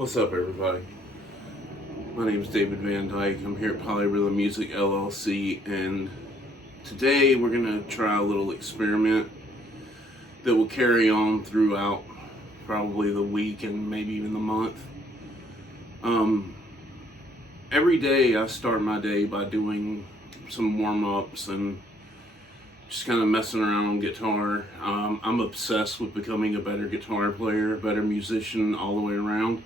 What's up, everybody? My name is David Van Dyke. I'm here at Polyrhythm Music LLC, and today we're going to try a little experiment that will carry on throughout probably the week and maybe even the month. Every day I start my day by doing some warm-ups and just kind of messing around on guitar. I'm obsessed with becoming a better guitar player, a better musician all the way around.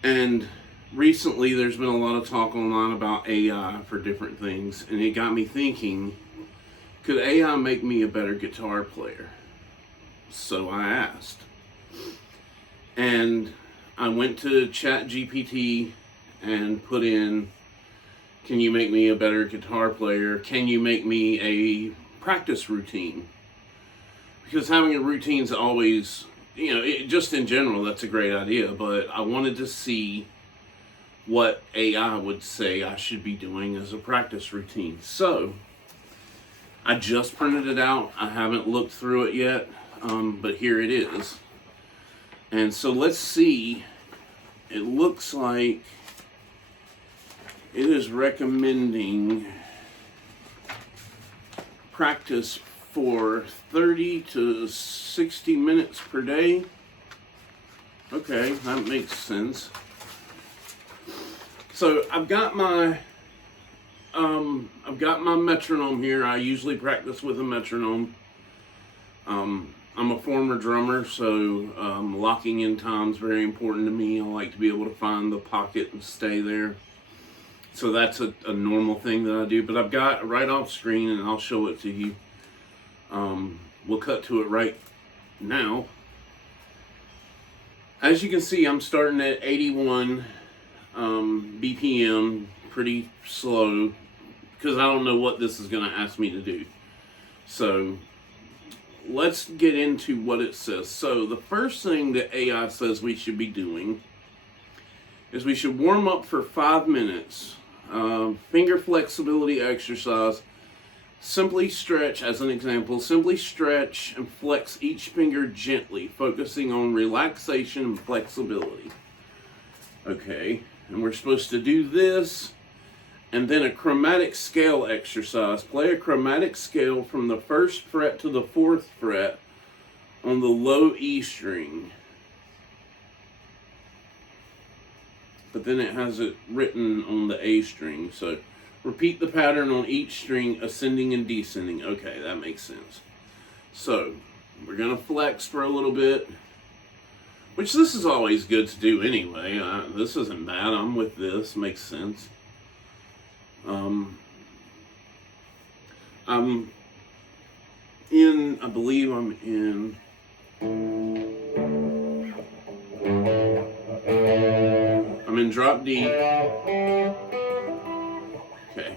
And recently there's been a lot of talk online about AI for different things, and it got me thinking, could AI make me a better guitar player? So I asked. And I went to ChatGPT and put in, can you make me a better guitar player? Can you make me a practice routine? Because having a routine is always, just in general, that's a great idea. But I wanted to see what AI would say I should be doing as a practice routine. So I just printed it out. I haven't looked through it yet, but here it is. And so let's see. It looks like it is recommending practice for 30 to 60 minutes per day. Okay, that makes sense. So I've got my metronome here. I usually practice with a metronome. I'm a former drummer, so locking in time is very important to me. I like to be able to find the pocket and stay there. So that's a normal thing that I do, but I've got right off screen, and I'll show it to you. We'll cut to it right now. As you can see, I'm starting at 81 BPM, pretty slow, because I don't know what this is going to ask me to do. So let's get into what it says. So the first thing that AI says we should be doing is we should warm up for 5 minutes. Finger flexibility exercise. Simply stretch, as an example, simply stretch and flex each finger gently, focusing on relaxation and flexibility. Okay, and we're supposed to do this, and then a chromatic scale exercise. Play a chromatic scale from the 1st fret to the 4th fret on the low E string. But then it has it written on the A string. So repeat the pattern on each string, ascending and descending. Okay, that makes sense. So we're going to flex for a little bit, which this is always good to do anyway. This isn't bad. I'm with this. Makes sense. I believe I'm in... I'm in drop D. Okay.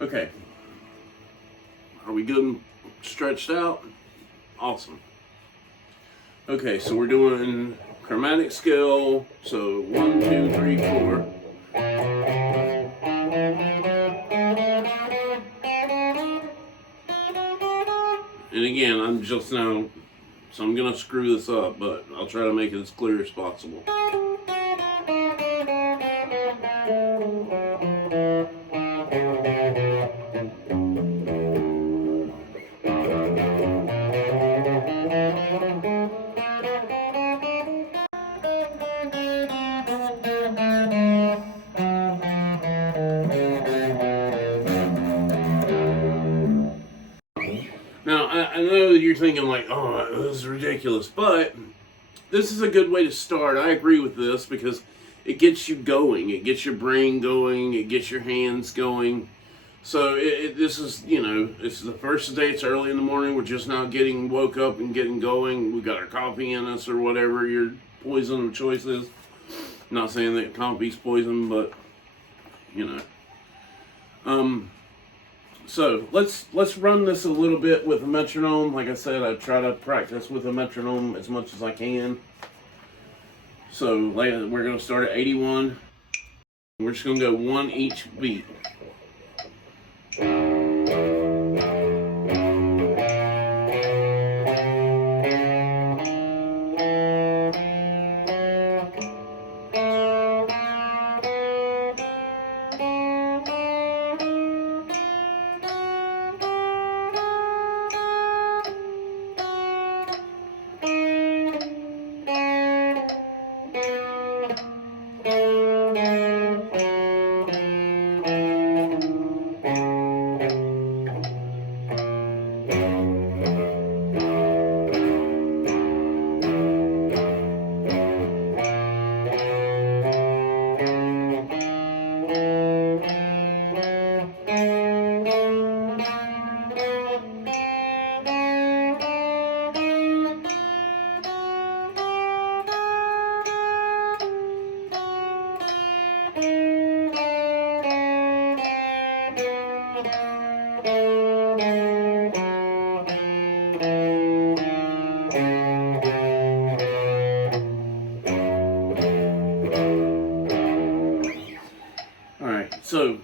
Okay. Are we good and stretched out? Awesome. Okay, so we're doing chromatic scale. So 1, 2, 3, 4. And again, I'm just now, so I'm gonna screw this up, but I'll try to make it as clear as possible. Now, I know that you're thinking like, oh, this is ridiculous, but this is a good way to start. I agree with this because it gets you going. It gets your brain going. It gets your hands going. So this is, it's the first day. It's early in the morning. We're just now getting woke up and getting going. We got our coffee in us or whatever your poison of choice is. I'm not saying that coffee's poison, but So let's run this a little bit with a metronome. Like I said, I try to practice with a metronome as much as I can. So we're going to start at 81. We're just going to go one each beat. So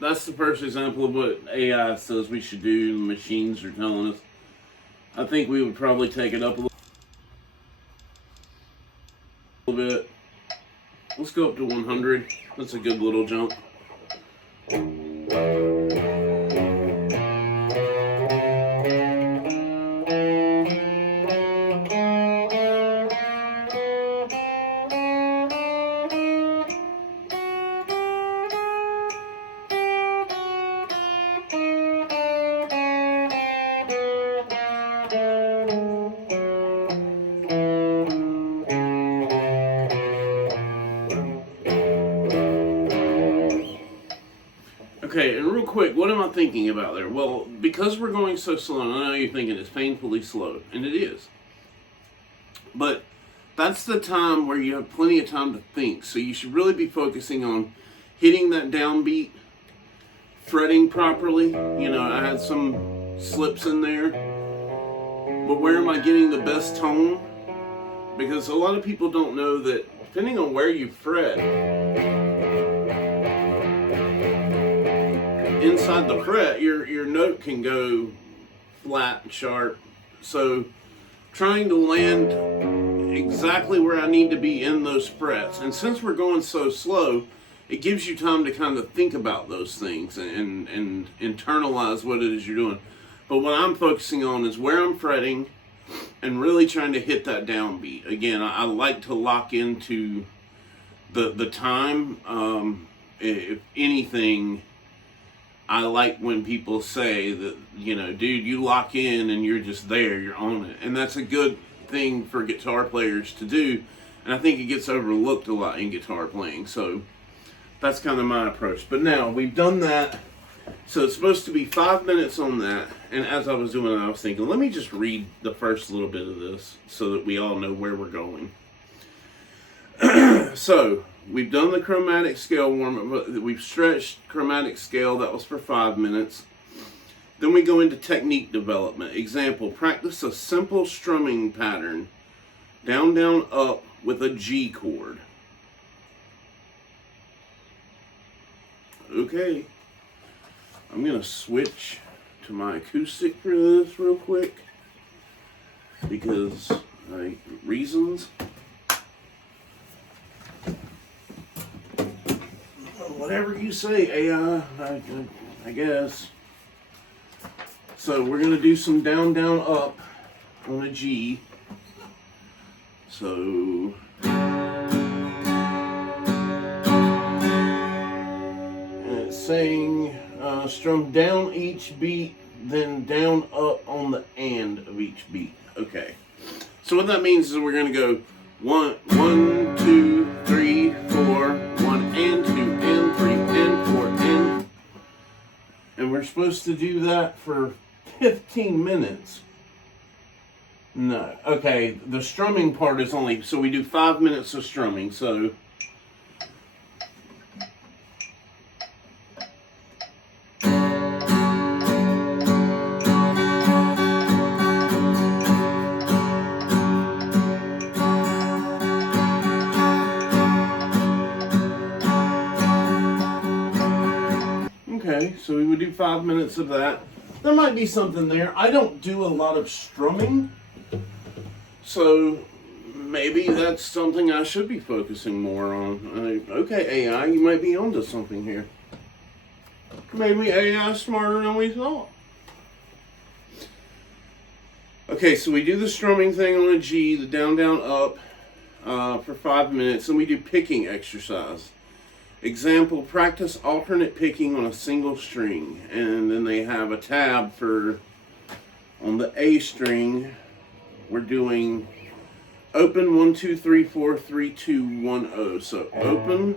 that's the first example of what AI says we should do. Machines are telling us. I think we would probably take it up a little bit. Let's go up to 100. That's a good little jump. Okay, and real quick, what am I thinking about there? Well, because we're going so slow, and I know you're thinking it's painfully slow, and it is. But that's the time where you have plenty of time to think, so you should really be focusing on hitting that downbeat, fretting properly. I had some slips in there, but where am I getting the best tone? Because a lot of people don't know that depending on where you fret, inside the fret, your note can go flat and sharp. So trying to land exactly where I need to be in those frets. And since we're going so slow, it gives you time to kind of think about those things and internalize what it is you're doing. But what I'm focusing on is where I'm fretting and really trying to hit that downbeat. Again, I like to lock into the time. If anything, I like when people say that, dude, you lock in and you're just there, you're on it. And that's a good thing for guitar players to do. And I think it gets overlooked a lot in guitar playing. So that's kind of my approach. But now we've done that. So it's supposed to be 5 minutes on that. And as I was doing it, I was thinking, let me just read the first little bit of this so that we all know where we're going. So we've done the chromatic scale warm-up. We've stretched chromatic scale. That was for 5 minutes. Then we go into technique development. Example, practice a simple strumming pattern. Down, down, up with a G chord. Okay. I'm going to switch to my acoustic for this real quick. Because, reasons. Whatever you say, AI, I guess. So we're going to do some down, down, up on a G. So and it's saying strum down each beat, then down, up on the end of each beat. Okay. So what that means is we're going to go 1, 2, 3, 4, 1 and 2 and 3 and 4 and we're supposed to do that for 15 minutes. No. Okay, the strumming part is only, so we do 5 minutes of strumming, so. Okay, so we would do 5 minutes of that. There might be something there. I don't do a lot of strumming, so maybe that's something I should be focusing more on. Okay, AI, you might be onto something here. Maybe AI is smarter than we thought. Okay, so we do the strumming thing on a G, the down, down, up, for 5 minutes, and we do picking exercise. Example, practice alternate picking on a single string. And then they have a tab for, on the A string, we're doing open 1, 2, 3, 4, 3, 2, 1, 0. So open.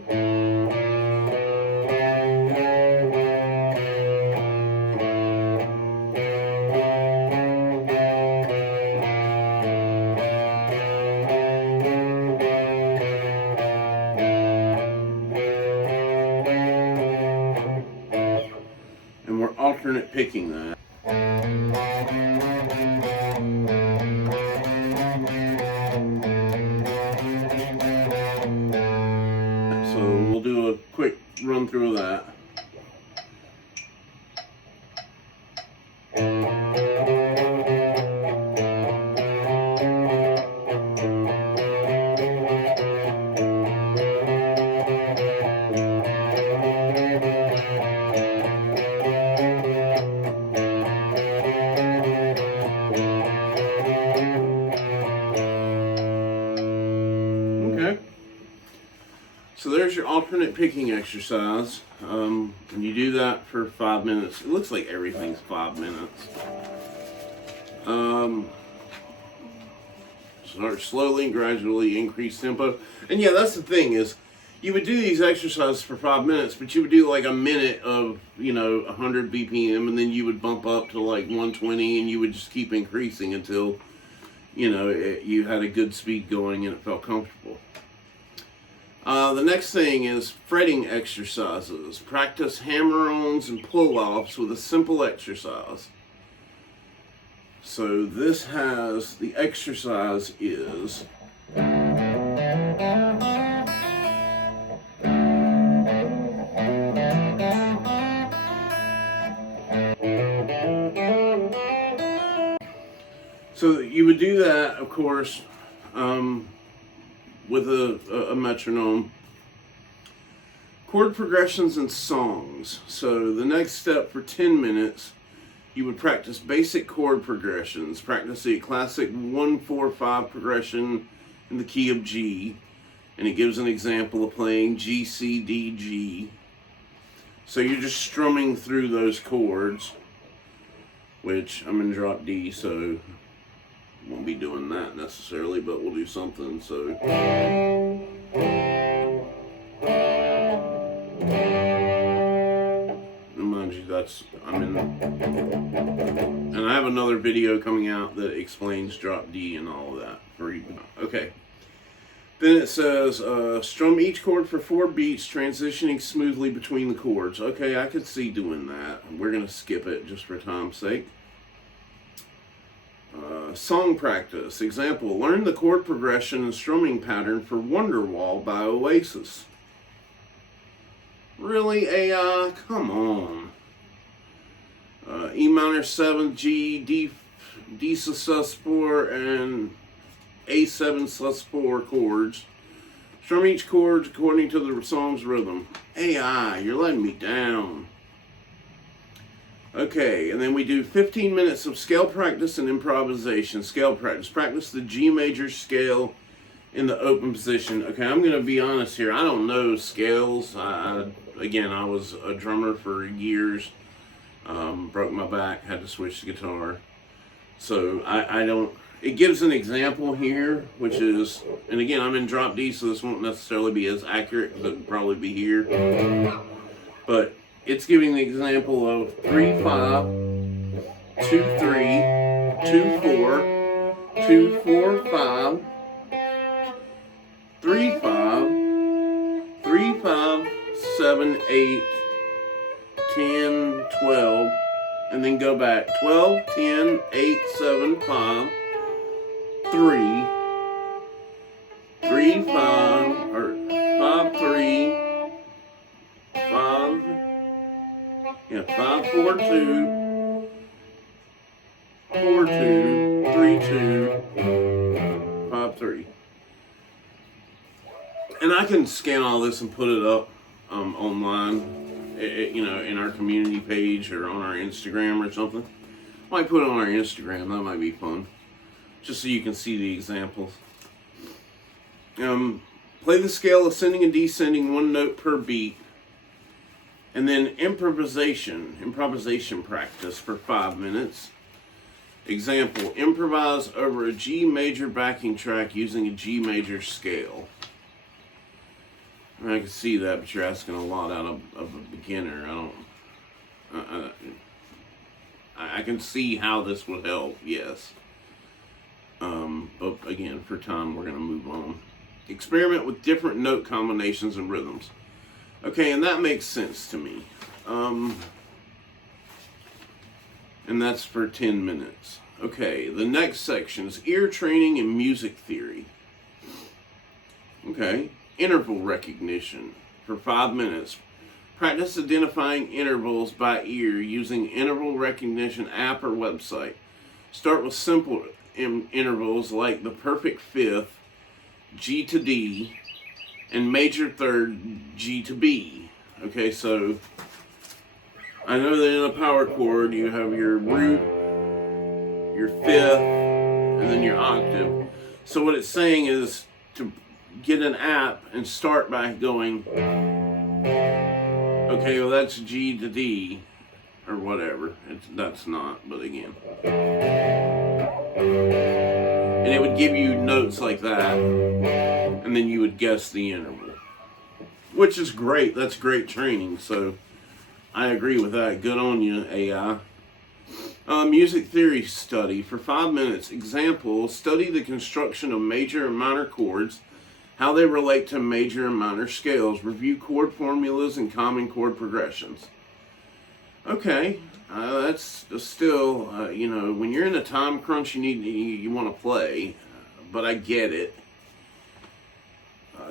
And we're alternate picking that. So we'll do a quick run through of that. So there's your alternate picking exercise. And you do that for 5 minutes. It looks like everything's 5 minutes. Start slowly and gradually increase tempo. And yeah, that's the thing is, you would do these exercises for 5 minutes, but you would do like a minute of, 100 BPM, and then you would bump up to like 120, and you would just keep increasing until, you had a good speed going and it felt comfortable. The next thing is fretting exercises. Practice hammer-ons and pull-offs with a simple exercise. So this has, the exercise is so you would do that, of course, with a metronome. Chord progressions and songs. So the next step for 10 minutes, you would practice basic chord progressions. Practice the classic 1-4-5 progression in the key of G. And it gives an example of playing G, C, D, G. So you're just strumming through those chords, which I'm in drop D, so won't be doing that necessarily, but we'll do something. So mind you, that's I'm in, and I have another video coming out that explains drop D and all of that for you. Okay, then it says strum each chord for 4 beats, transitioning smoothly between the chords. Okay, I could see doing that. We're gonna skip it just for time's sake. Song practice. Example, learn the chord progression and strumming pattern for Wonderwall by Oasis. Really, AI? Come on. E minor 7, G, D sus4, and A7 sus4 chords. Strum each chord according to the song's rhythm. AI, you're letting me down. Okay, and then we do 15 minutes of scale practice and improvisation. Scale practice. Practice the G major scale in the open position. Okay, I'm going to be honest here. I don't know scales. Again, I was a drummer for years. Broke my back, had to switch to guitar. So I don't... It gives an example here, which is... And again, I'm in drop D, so this won't necessarily be as accurate because it would probably be here. But it's giving the example of 3 5, 2 3, 2 4, 2 4 5, 3 5, 3 5, 7 8, 10 12, and then go back 12 10 8 7 5, 3 3 5, or 5 3, 5, 5 4 2, 4 2, 3 2, 5 3. And I can scan all this and put it up online, in our community page or on our Instagram or something. I might put it on our Instagram. That might be fun, just so you can see the examples. Play the scale ascending and descending 1 note per beat. And then improvisation practice for 5 minutes. Example, improvise over a G major backing track using a G major scale. I can see that, but you're asking a lot out of a beginner. I can see how this would help, yes. But again, for time, we're going to move on. Experiment with different note combinations and rhythms. Okay, and that makes sense to me. And that's for 10 minutes. Okay, the next section is ear training and music theory. Okay, interval recognition for 5 minutes. Practice identifying intervals by ear using interval recognition app or website. Start with simple intervals like the perfect fifth, G to D, and major third, G to B. Okay, so I know that in a power chord you have your root, your fifth, and then your octave. So what it's saying is to get an app and start by going, okay, well that's G to D, or whatever. That's not, but again. And it would give you notes like that, and then you would guess the interval, which is great. That's great training, so I agree with that. Good on you, AI. Music theory study for 5 minutes. Example, study the construction of major and minor chords, how they relate to major and minor scales. Review chord formulas and common chord progressions. Okay, that's still, when you're in a time crunch, you want to play, but I get it.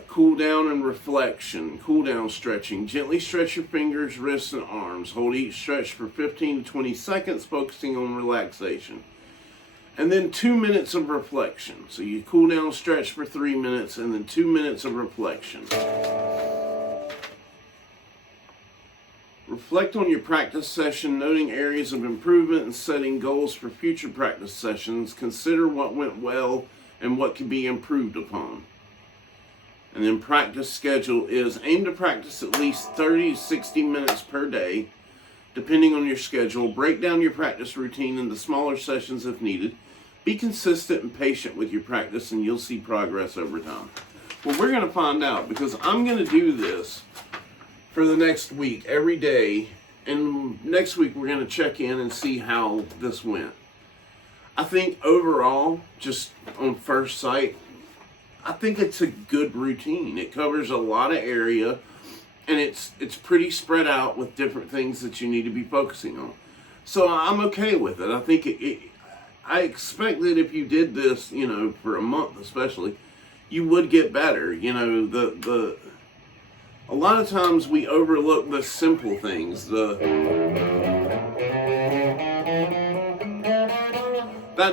Cool down and reflection. Cool down stretching. Gently stretch your fingers, wrists, and arms. Hold each stretch for 15 to 20 seconds, focusing on relaxation. And then 2 minutes of reflection. So you cool down, stretch for 3 minutes, and then 2 minutes of reflection. Reflect on your practice session, noting areas of improvement and setting goals for future practice sessions. Consider what went well and what can be improved upon. And then practice schedule is aim to practice at least 30 to 60 minutes per day, depending on your schedule. Break down your practice routine into smaller sessions if needed. Be consistent and patient with your practice, and you'll see progress over time. Well, we're going to find out, because I'm going to do this for the next week, every day. And next week, we're going to check in and see how this went. I think overall, just on first sight, I think it's a good routine. It covers a lot of area, and it's pretty spread out with different things that you need to be focusing on. So I'm okay with it. I think I expect that if you did this, for a month especially, you would get better. A lot of times we overlook the simple things, that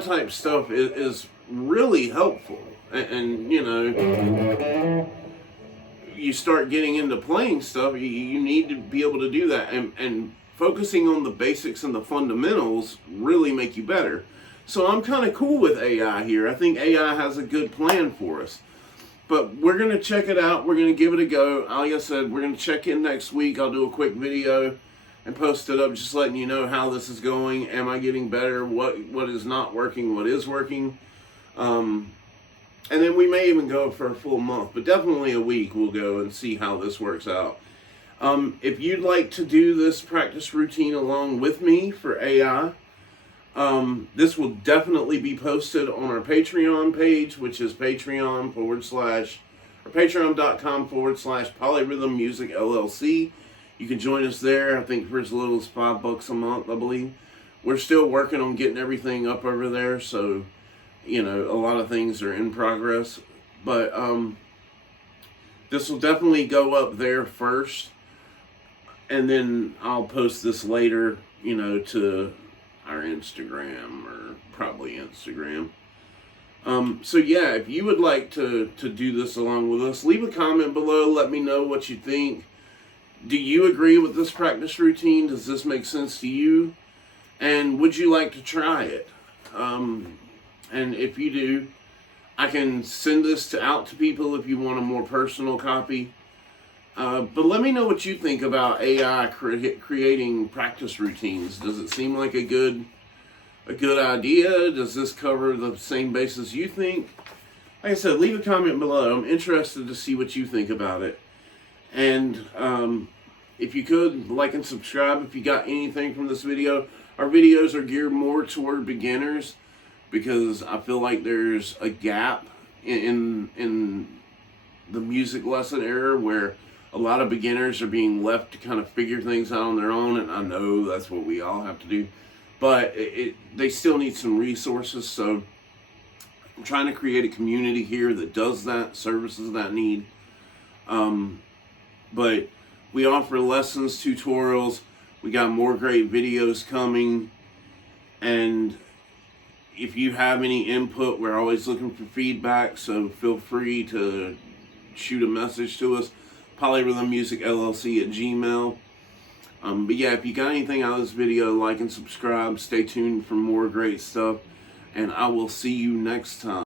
type of stuff is really helpful. And you start getting into playing stuff, you need to be able to do that. And focusing on the basics and the fundamentals really make you better. So I'm kind of cool with AI here. I think AI has a good plan for us. But we're going to check it out. We're going to give it a go. Like I said, we're going to check in next week. I'll do a quick video and post it up, just letting you know how this is going. Am I getting better? What is not working? What is working? And then we may even go for a full month, but definitely a week we'll go and see how this works out. If you'd like to do this practice routine along with me for AI, this will definitely be posted on our Patreon page, which is patreon.com/Polyrhythm Music LLC. You can join us there. I think for as little as $5 a month, I believe. We're still working on getting everything up over there, so a lot of things are in progress. But this will definitely go up there first, and then I'll post this later, to our Instagram, or probably Instagram. So yeah, if you would like to do this along with us, leave a comment below. Let me know what you think. Do you agree with this practice routine? Does this make sense to you? And would you like to try it? And if you do, I can send this out to people if you want a more personal copy. But let me know what you think about AI creating practice routines. Does it seem like a good idea? Does this cover the same bases you think? Like I said, leave a comment below. I'm interested to see what you think about it. And if you could, like and subscribe if you got anything from this video. Our videos are geared more toward beginners because I feel like there's a gap in the music lesson era where a lot of beginners are being left to kind of figure things out on their own, and I know that's what we all have to do, but they still need some resources. So I'm trying to create a community here that does that, services that need. But we offer lessons, tutorials. We got more great videos coming, and if you have any input, we're always looking for feedback, so feel free to shoot a message to us. Polyrhythm Music LLC at Gmail. But yeah, if you got anything out of this video, like and subscribe. Stay tuned for more great stuff, and I will see you next time.